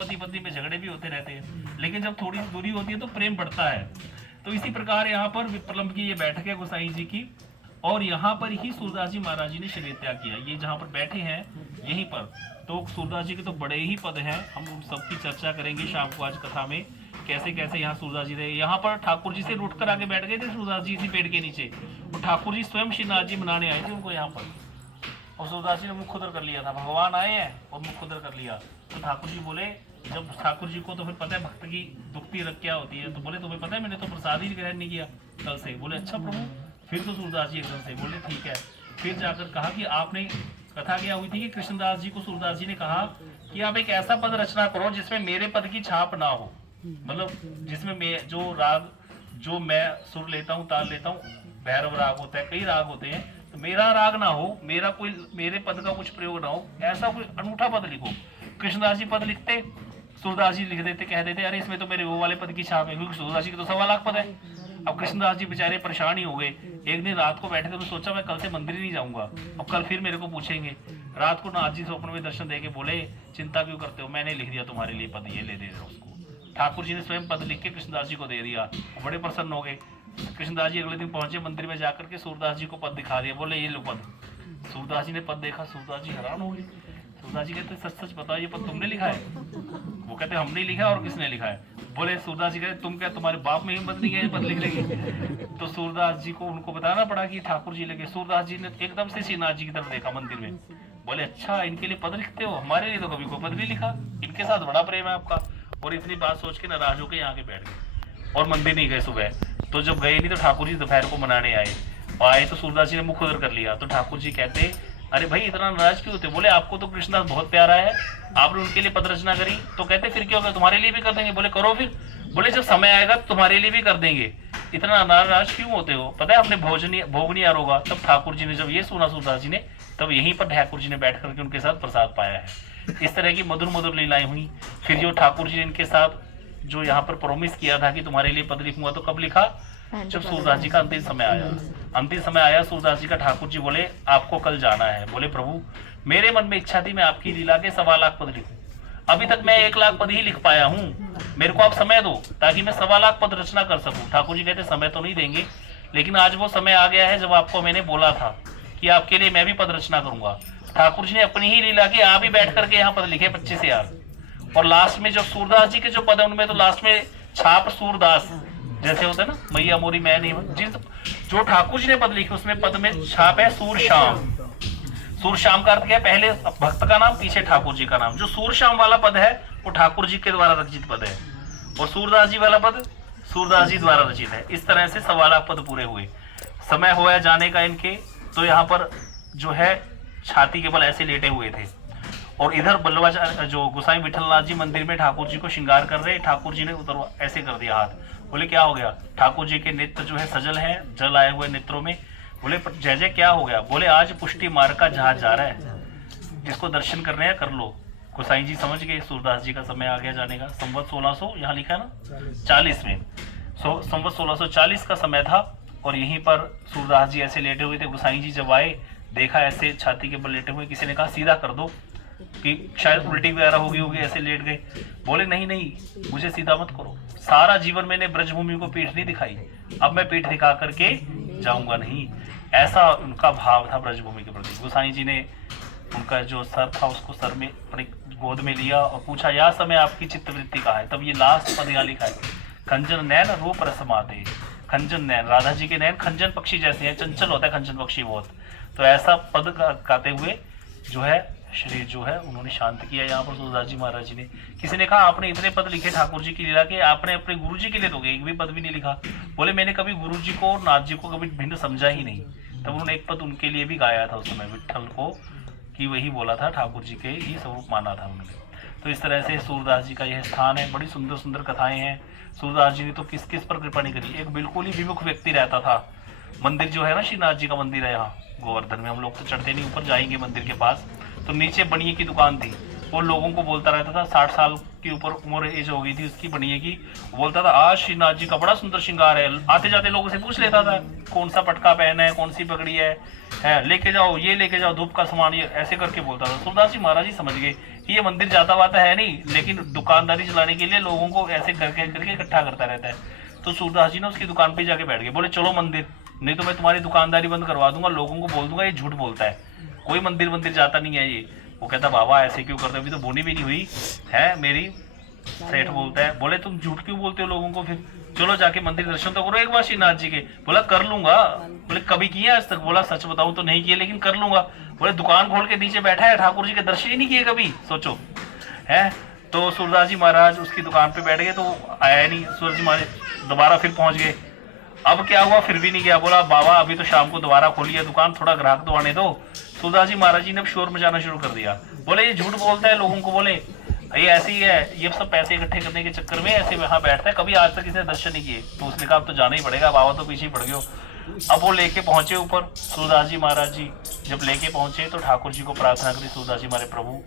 पति पत्नी में झगड़े भी होते रहते हैं, लेकिन जब थोड़ी सी दूरी होती है तो प्रेम बढ़ता है। तो इसी प्रकार यहाँ पर विप्रलंब की ये बैठक है गोसाई जी की, और यहाँ पर ही सूरदास जी महाराज जी ने शरीर त्याग किया। ये जहाँ पर बैठे हैं यहीं पर, तो सूरदास जी के तो बड़े ही पद हैं, हम उन सबकी चर्चा करेंगे शाम को आज कथा में, कैसे कैसे यहाँ सूरदास जी रहे। यहाँ पर ठाकुर जी से रूठ कर आके बैठ गए थे सूरदास जी इसी पेड़ के नीचे, और ठाकुर जी स्वयं श्रीनाथ जी मनाने आए थे उनको यहाँ पर, और सूरदास जी ने मुख उधर कर लिया था, भगवान आए हैं और मुख उधर कर लिया। तो ठाकुर जी बोले, जब ठाकुर जी को तो फिर पता है भक्त की दुखती रख क्या होती है, तो बोले तुम्हें पता है मैंने तो प्रसाद ही ग्रहण नहीं किया कल से। बोले अच्छा प्रभु। फिर तो सूरदास जी एकदम से बोले ठीक है। फिर जाकर कहा कि आपने कथा क्या हुई थी कि कृष्णदास जी को सूरदास जी ने कहा कि आप एक ऐसा पद रचना करो जिसमें मेरे पद की छाप ना हो, मतलब जिसमें मैं जो राग जो मैं सुर लेता हूँ ताल लेता हूँ, भैरव राग होता है, कई राग होते हैं, तो मेरा राग ना हो, मेरा कोई मेरे पद का कुछ प्रयोग ना हो, ऐसा कोई अनूठा पद लिखो। कृष्णदास जी पद लिखते, सूरदास जी लिख देते, कह देते अरे इसमें तो मेरे वो वाले पद की छाप है, क्योंकि सूरदास जी के तो 1.25 लाख पद है। अब कृष्णदास जी बेचारे परेशान ही हो गए। एक दिन रात को बैठे थे तो सोचा मैं कल से मंदिर ही नहीं जाऊंगा, अब कल फिर मेरे को पूछेंगे। रात को नाथ जी स्वप्न में दर्शन देके बोले चिंता क्यों करते हो, मैंने लिख दिया तुम्हारे लिए पद, ये ले दे रहे उसको। ठाकुर जी ने स्वयं पद लिख के कृष्णदास जी को दे दिया, बड़े प्रसन्न हो गए। कृष्णदास जी अगले दिन पहुंचे मंदिर में, जाकर के सूरदास जी को पद दिखा दिया, बोले ये लो पद। सूरदास जी ने पद देखा, सूरदास जी हैरान हो गए। सूरदास जी कहते सच सच बताओ ये पद तुमने लिखा है? वो कहते हमने लिखा और किसने लिखा है? बोले सूरदास जी कहते तुम क्या तुम्हारे बाप में हिम्मत नहीं है ये पद लिख लेगी? तो सूरदास जी को उनको बताना पड़ा कि ठाकुर जी लिखे। सूरदास जी ने एकदम से श्रीनाथ जी की तरफ देखा मंदिर में, बोले अच्छा इनके लिए पद लिखते हो, हमारे लिए तो कभी कोई पद नहीं लिखा, इनके साथ बड़ा प्रेम है आपका। और इतनी बात सोच के नाराज होकर यहाँ के बैठ गए और मंदिर नहीं गए सुबह। तो जब गए नहीं तो ठाकुर जी दोपहर को मनाने आए, और आए तो सूरदास जी ने मुख उधर कर लिया। तो ठाकुर जी कहते अरे भाई इतना नाराज क्यों होते? बोले आपको तो कृष्णदास बहुत प्यारा है, आपने उनके लिए पद रचना करी। तो कहते फिर क्या होगा, तुम्हारे लिए भी कर देंगे। बोले करो फिर। बोले जब समय आएगा तो तुम्हारे लिए भी कर देंगे, इतना नाराज क्यों होते हो? पता है आपने भोग नहीं आरोगा। तब ठाकुर जी ने जब ये सुना सूरदास जी ने, तब यहीं पर ठाकुर जी ने बैठ करके उनके साथ प्रसाद पाया है। इस तरह की मधुर मधुर लीलाएं हुई। फिर जो ठाकुर जी ने इनके साथ जो यहाँ पर प्रोमिस किया था कि तुम्हारे लिए पद लिखूंगा, तो कब लिखा? जब सूरदास जी का अंतिम समय आया। अंतिम समय आया सूरदास जी का, ठाकुर जी बोले आपको कल जाना है। बोले प्रभु मेरे मन में इच्छा थी मैं आपकी लीला के 1.25 लाख पद लिखूं, अभी तक मैं 1 लाख पद ही लिख पाया हूँ, मेरे को आप समय दो ताकि मैं 1.25 लाख पद रचना कर सकूं। ठाकुर जी कहते समय तो नहीं देंगे, लेकिन आज वो समय आ गया है जब आपको मैंने बोला था कि आपके लिए मैं भी पद रचना करूंगा। ठाकुर जी ने अपनी ही लीला की आप ही बैठ करके यहाँ पद लिखे 25,000। और लास्ट में जो सूरदास जी के जो पद है उनमें तो लास्ट में छाप सूरदास जैसे होता है ना, मैया मोरी मैं नहीं, जिस जो ठाकुर जी ने पद लिखे उसमें पद में छाप है सूर श्याम। सूर श्याम का अर्थ क्या है? पहले भक्त का नाम, पीछे ठाकुर जी का नाम। जो सूर श्याम वाला पद है वो ठाकुर जी के द्वारा रचित पद है, और सूरदास जी वाला पद सूरदास जी द्वारा रचित है। इस तरह से 1.25 लाख पद पूरे हुए। समय हुआ जाने का इनके, तो यहाँ पर जो है छाती के बल ऐसे लेटे हुए थे, और इधर बल्लवाचार्य जो गोसाई विठलनाथ जी मंदिर में ठाकुर जी को श्रृंगार कर रहे। ठाकुर जी ने उतर ऐसे कर दिया हाथ। बोले क्या हो गया? ठाकुर जी के नेत्र जो है सजल है, जल आए हुए नेत्रों में। बोले जय जय क्या हो गया? बोले आज पुष्टि मार्ग का जहाज जा रहा है, जिसको दर्शन करने हैं कर लो। गोसाई जी समझ गए सूरदास जी का समय आ गया जाने का। संवत 1600 यहाँ लिखा है ना 40 में, संवत 1640 का समय था, और यहीं पर सूरदास जी ऐसे लेटे हुए थे। गोसाई जी जब आए देखा ऐसे छाती के बल लेटे हुए, किसी ने कहा सीधा कर दो कि शायद उल्टी वगैरह होगी, ऐसे लेट गए। बोले नहीं नहीं मुझे सीधा मत करो, सारा जीवन मैंने ब्रजभूमि को पीठ नहीं दिखाई, अब मैं पीठ दिखा करके जाऊंगा नहीं। ऐसा उनका भाव था ब्रजभूमि के प्रति। गोसाई जी ने उनका जो सर था उसको सर में अपनी गोद में लिया और पूछा या समय आपकी चित्तवृत्ति कहाँ है? तब ये लास्ट पद यहाँ लिखा है, खंजन नैन रूप रसमाते। खंजन नैन, राधा जी के नैन खंजन पक्षी जैसे हैं, चंचल होता है खंजन पक्षी बहुत। तो ऐसा पद गाते हुए जो है शरीर जो है उन्होंने शांत किया यहाँ पर सूरदास जी महाराज जी ने। किसी ने कहा आपने इतने पद लिखे ठाकुर जी की लीला के, आपने अपने गुरु जी के लिए तो एक भी पद भी नहीं लिखा। बोले मैंने कभी गुरु जी को और नाथ जी को कभी भिन्न समझा ही नहीं। तब उन्होंने एक पद उनके लिए भी गाया था उस समय विठल को, कि वही बोला था, ठाकुर जी के ही स्वरूप माना था उन्होंने। तो इस तरह से सूरदास जी का यह स्थान है। बड़ी सुंदर सुंदर कथाएं हैं। सूरदास जी ने तो किस किस पर कृपा नहीं करी। एक बिल्कुल ही विमुख व्यक्ति रहता था। मंदिर जो है ना श्रीनाथ जी का मंदिर है यहाँ गोवर्धन में, हम लोग तो चढ़ते नहीं, ऊपर जाएंगे मंदिर के पास, तो नीचे बनिए की दुकान थी। वो लोगों को बोलता रहता था, 60 साल के ऊपर उम्र एज हो गई थी उसकी बनिए की। बोलता था आज श्रीनाथ जी का बड़ा सुंदर श्रृंगार है। आते जाते लोगों से पूछ लेता था कौन सा पटका पहना है, कौन सी पगड़ी है, लेके जाओ, ये लेके जाओ, धूप का सामान, ये ऐसे करके बोलता था। सूरदास जी महाराज जी समझ गए ये मंदिर जाता वाता है नहीं, लेकिन दुकानदारी चलाने के लिए लोगों को ऐसे करके करके इकट्ठा करता रहता है। तो सूरदास जी ने उसकी दुकान पे जाके बैठ गए, बोले चलो मंदिर, नहीं तो मैं तुम्हारी दुकानदारी बंद करवा दूंगा, लोगों को बोल दूंगा ये झूठ बोलता है, कोई मंदिर मंदिर जाता नहीं है ये। वो कहता बाबा ऐसे क्यों करते, अभी तो बोनी भी नहीं हुई है मेरी। सेठ बोलता है, बोले तुम झूठ क्यों बोलते हो लोगों को, फिर चलो जाके मंदिर दर्शन तो करो एक बार श्रीनाथ जी के। बोला कर लूंगा। बोले कभी किए आज तक, बोला सच बताऊं तो नहीं किए, लेकिन कर लूंगा। बोले दुकान खोल के नीचे बैठा है, ठाकुर जी के दर्शन ही नहीं किए कभी, सोचो है। तो सूरदास जी महाराज उसकी दुकान पे बैठ गए, तो आया नहीं। सूरदास जी महाराज दोबारा फिर पहुंच गए। अब क्या हुआ, फिर भी नहीं गया। बोला बाबा अभी तो शाम को दोबारा खोली है दुकान, थोड़ा ग्राहक तो आने दो। सूरदास जी महाराज जी ने अब शोर मचाना शुरू कर दिया, बोले ये झूठ बोलता है लोगों को, बोले ये ऐसे ही है, ये सब पैसे इकट्ठे करने के चक्कर में ऐसे वहां बैठता है, कभी आज तक इसने दर्शन नहीं किए। तो उसने कहा अब तो जाना ही पड़ेगा, बाबा तो पीछे ही पड़ गए। अब वो लेके पहुंचे ऊपर, सूरदास जी महाराज जी जब लेके पहुंचे तो ठाकुर जी को प्रार्थना करी, सूरदास जी हमारे प्रभु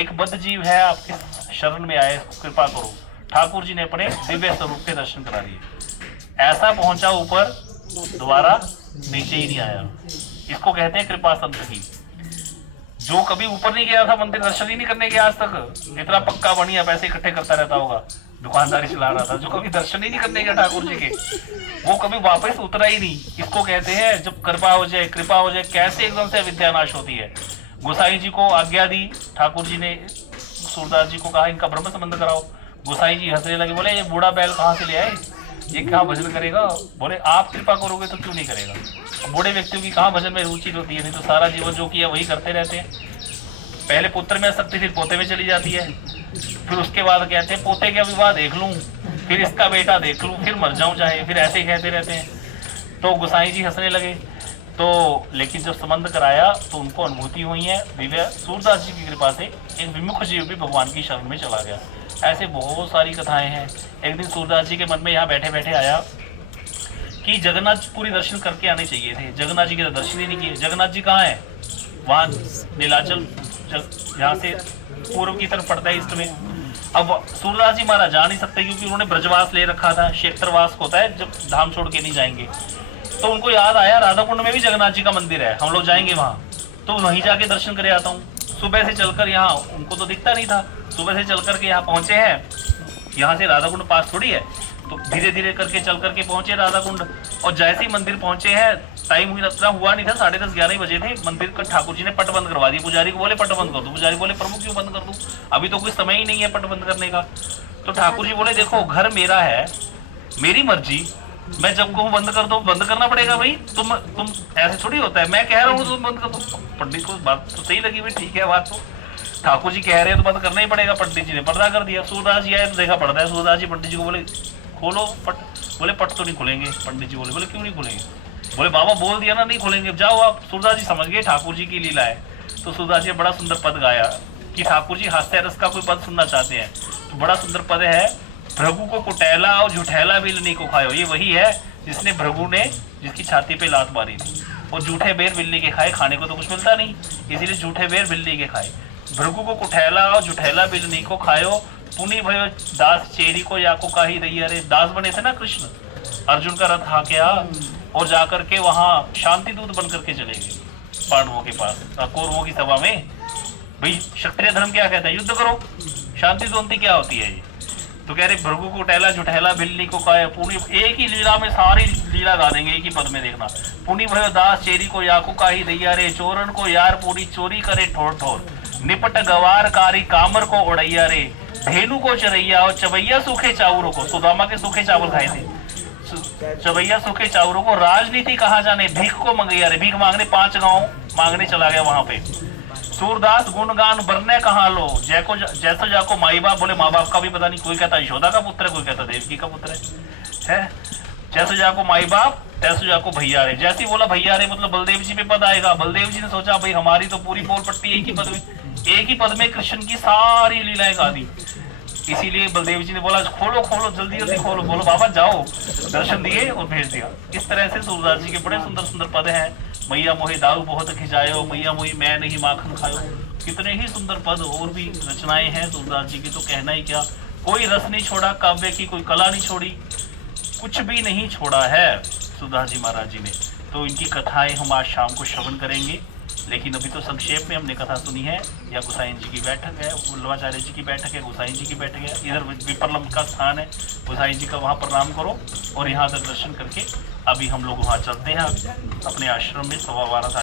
एक बद्ध जीव है आपके शरण में आए, कृपा करो। ठाकुर जी ने अपने दिव्य स्वरूप के दर्शन करा दिए। ऐसा पहुंचा ऊपर, दोबारा नीचे ही नहीं आया। इसको कहते हैं कृपा संत की। जो कभी ऊपर नहीं गया था मंदिर दर्शन ही नहीं करने गया आज तक, इतना पक्का बढ़िया पैसे इकट्ठे करता रहता होगा, दुकानदारी चला रहा था, जो कभी दर्शन ही नहीं करने गया ठाकुर जी के, वो कभी वापस उतरा ही नहीं। इसको कहते हैं जब कृपा हो जाए, कृपा हो जाए, कैसे एकदम से विद्यानाश होती है। गोसाई जी को आज्ञा दी, ठाकुर जी ने सूरदास जी को कहा इनका ब्रह्म संबंध कराओ। गोसाई जी हंसने लगे, बोले ये बूढ़ा बैल कहाँ से ले आए, ये कहाँ भजन करेगा। बोले आप कृपा करोगे तो क्यों नहीं करेगा, बूढ़े व्यक्तियों की कहाँ भजन में रुचि होती है, नहीं तो सारा जीवन जो किया वही करते रहते हैं। पहले पुत्र में आसक्ति, फिर पोते में चली जाती है, फिर उसके बाद कहते हैं पोते का विवाह देख लूं, फिर इसका बेटा देख लूं, फिर मर जाऊं चाहे, फिर ऐसे ही कहते रहते हैं। तो गोसाई जी हंसने लगे। तो लेकिन जब संबंध कराया तो उनको अनुभूति हुई है, दिव्य सूरदास जी की कृपा से एक विमुख जीव भी भगवान की शरण में चला गया। ऐसे बहुत सारी कथाएं हैं। एक दिन सूरदास जी के मन में यहाँ बैठे बैठे आया कि जगन्नाथ पूरी दर्शन करके आने चाहिए थे, जगन्नाथ जी के दर्शन ही नहीं किए। जगन्नाथ जी कहाँ है, वहाँ नीलाचल यहाँ से पूर्व की तरफ पड़ता है ईस्ट में। अब सूरदास जी महाराज जा नहीं सकते क्योंकि उन्होंने ब्रजवास ले रखा था, क्षेत्रवास होता है जब धाम छोड़ के नहीं जाएंगे। तो उनको याद आया राधा कुंड में भी जगन्नाथ जी का मंदिर है, हम लोग जाएंगे वहां, तो वहीं जाके दर्शन करे आता हूँ। सुबह से चलकर यहाँ, उनको तो दिखता नहीं था, सुबह से चल करके यहाँ पहुंचे हैं। यहाँ से राधा कुंड पास थोड़ी है, तो धीरे धीरे करके चल करके पहुंचे राधा कुंड। और जैसे ही मंदिर पहुंचे हैं, टाइम हुआ नहीं था, 10:30-11 बजे थे। मंदिर का ठाकुर जी ने पट बंद करवा दिया। पुजारी को बोले पट बंद कर दो। पुजारी बोले प्रभु क्यों बंद कर दूं, अभी तो कोई समय ही नहीं है पट बंद करने का। तो ठाकुर जी बोले देखो घर मेरा है, मेरी मर्जी, मैं जब कहूँ बंद कर दो बंद करना पड़ेगा भाई, तुम ऐसे थोड़ी होता है, मैं कह रहा हूँ तुम बंद कर दो। पंडित को बात तो सही लगी भाई, ठीक है बात, तो ठाकुर जी कह रहे हैं तो बंद करना ही पड़ेगा। पंडित जी ने पर्दा कर दिया। सूरदास जी आए तो देखा पड़ता है। सूरदास जी पंडित जी को बोले खोलो पट, बोले पट तो नहीं खुलेंगे। पंडित जी बोले क्यों नहीं खुलेंगे, बोले बाबा बोल दिया ना नहीं खुलेंगे, जाओ आप। सूरदास जी समझ गए ठाकुर जी की लीला है। तो सूरदास जी ने बड़ा सुंदर पद गाया कि ठाकुर जी हास्य रस का कोई पद सुनना चाहते हैं, तो बड़ा सुंदर पद है, भृगु को कुटैला और झुठैला बिल्ली को खाओ। ये वही है जिसने भृगु ने जिसकी छाती पे लात मारी थी, और झूठे बेर बिल्ली के खाए, खाने को तो कुछ मिलता नहीं, इसीलिए झूठे बेर बिल्ली के खाए। भृगु को कुठैला और झुठैला बिल्ली को खायो, पुनि भयो दास चेरी को याको काही दैया रे। दास बने थे ना कृष्ण, अर्जुन का रथ हा क्या, और जाकर के वहां शांति दूत बन करके चले गए पांडवों के पास, कौरवों की सभा में। भाई क्षत्रिय धर्म क्या कहता है, युद्ध करो, शांति दूत क्या होती है ये। तो कह रहे भृगु को टहला झुठैला बिल्ली को खाया, पूरी एक ही लीला में सारी लीला गा देंगे, एक ही पद में देखना। पुनि भयो दास चेरी को याको काही दैया रे, चोरन को यार पूरी चोरी करे ठोर ठोर, निपट गवार कारी कामर को उड़ैया रे, धेनु को चरैया और चबैया सूखे चावरों को। सुदामा के सूखे चावल खाए थे, चबैया सूखे चावरों को। राजनीति कहा जाने, भीख को मंगैया रे, भीख मांगने 5 गांव मांगने चला गया वहां पे। सूरदास गुणगान बरने कहा लो, जैको जैसो जाको माई बाप, बोले माँ बाप का भी पता नहीं, कोई कहता यशोदा का पुत्र है, कोई कहता देवकी का पुत्र है। जैसो जाको माई बाप तैसो जाको भैया रे, जैसे बोला भैया रे मतलब बलदेव जी पे पद आएगा। बलदेव जी ने सोचा भाई हमारी तो पूरी पोल पट्टी एक ही पद में कृष्ण की सारी लीलाएं गा दी, इसीलिए बलदेव जी ने बोला खोलो खोलो जल्दी जल्दी खोलो। बोलो बाबा जाओ, दर्शन दिए और भेज दिया। इस तरह से सूरदास जी के बड़े सुंदर सुंदर पद हैं। मैया मोहे दाऊ बहुत खिंचायो, मैया मोही मैं नहीं माखन खायो। कितने ही सुंदर पद और भी रचनाएं हैं सूरदास जी की, तो कहना ही क्या। कोई रस नहीं छोड़ा काव्य की, कोई कला नहीं छोड़ी, कुछ भी नहीं छोड़ा है सूरदास जी महाराज जी ने। तो इनकी कथाएं हम आज शाम को श्रवण करेंगे। लेकिन अभी तो संक्षेप में हमने कथा सुनी है। यह गोसाई जी की बैठक है, वल्लभाचार्य जी की बैठक है, गोसाई जी की बैठक है। इधर विप्रलम्ब का स्थान है, गोसाई जी का वहाँ प्रणाम करो और यहाँ तक दर्शन करके अभी हम लोग वहाँ चलते हैं अपने आश्रम में 12:15